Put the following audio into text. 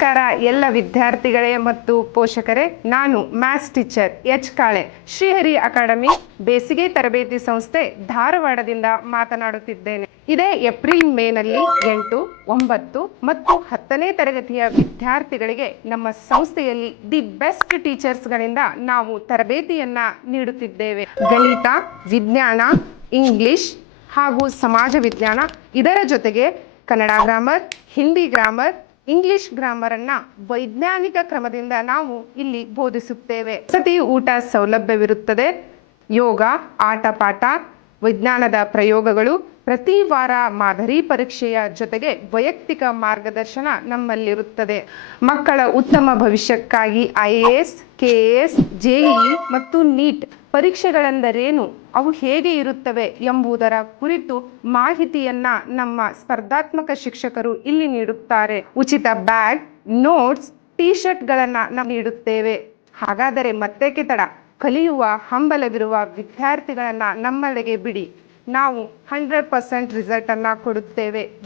ನಮಸ್ಕಾರ ಎಲ್ಲ ವಿದ್ಯಾರ್ಥಿಗಳೇ ಮತ್ತು ಪೋಷಕರೇ. ನಾನು maths teacher H Kale, Srihari academy ಬೇಸಿಗೆ ತರಬೇತಿ ಸಂಸ್ಥೆ ಧಾರವಾಡದಿಂದ ಮಾತನಾಡುತ್ತಿದ್ದೇನೆ. ಇದೇ ಏಪ್ರಿಲ್ ಮೇನಲ್ಲಿ 8, 9 ಮತ್ತು 10ನೇ ತರಗತಿಯ ವಿದ್ಯಾರ್ಥಿಗಳಿಗೆ ನಮ್ಮ ಸಂಸ್ಥೆಯಲ್ಲಿ ದಿ ಬೆಸ್ಟ್ ಟೀಚರ್ಸ್ಗಳಿಂದ ನಾವು ತರಬೇತಿಯನ್ನ ನೀಡುತ್ತಿದ್ದೇವೆ. ಗಣಿತ, ವಿಜ್ಞಾನ, ಇಂಗ್ಲಿಷ್ ಹಾಗೂ ಸಮಾಜ ವಿಜ್ಞಾನ, ಇದರ ಜೊತೆಗೆ Kannada grammar, Hindi grammar, English grammar ಅನ್ನ ವೈಜ್ಞಾನಿಕ ಕ್ರಮದಿಂದ ನಾವು ಇಲ್ಲಿ ಬೋಧಿಸುತ್ತೇವೆ. ವಸತಿ, ಊಟ ಸೌಲಭ್ಯವಿರುತ್ತದೆ. ಯೋಗ, ಆಟ ಪಾಠ, ವಿಜ್ಞಾನದ ಪ್ರಯೋಗಗಳು, ಪ್ರತಿ ವಾರ ಮಾದರಿ ಪರೀಕ್ಷೆಯ ಜೊತೆಗೆ ವೈಯಕ್ತಿಕ ಮಾರ್ಗದರ್ಶನ ನಮ್ಮಲ್ಲಿರುತ್ತದೆ. ಮಕ್ಕಳ ಉತ್ತಮ ಭವಿಷ್ಯಕ್ಕಾಗಿ IAS, KAS, JEE ಮತ್ತು ನೀಟ್ ಪರೀಕ್ಷೆಗಳೆಂದರೇನು, ಅವು ಹೇಗೆ ಇರುತ್ತವೆ ಎಂಬುದರ ಕುರಿತು ಮಾಹಿತಿಯನ್ನ ನಮ್ಮ ಸ್ಪರ್ಧಾತ್ಮಕ ಶಿಕ್ಷಕರು ಇಲ್ಲಿ ನೀಡುತ್ತಾರೆ. ಉಚಿತ ಬ್ಯಾಗ್, ನೋಟ್ಸ್, T-ಶರ್ಟ್ಗಳನ್ನು ನಾವು ನೀಡುತ್ತೇವೆ. ಹಾಗಾದರೆ ಮತ್ತೇಕೆ ತಡ? ಕಲಿಯುವ ಹಂಬಲವಿರುವ ವಿದ್ಯಾರ್ಥಿಗಳನ್ನ ನಮ್ಮಲ್ಲಿಗೆ ಬಿಡಿ. ನಾವು 100% ರಿಸಲ್ಟ್ ಅನ್ನ ಕೊಡುತ್ತೇವೆ.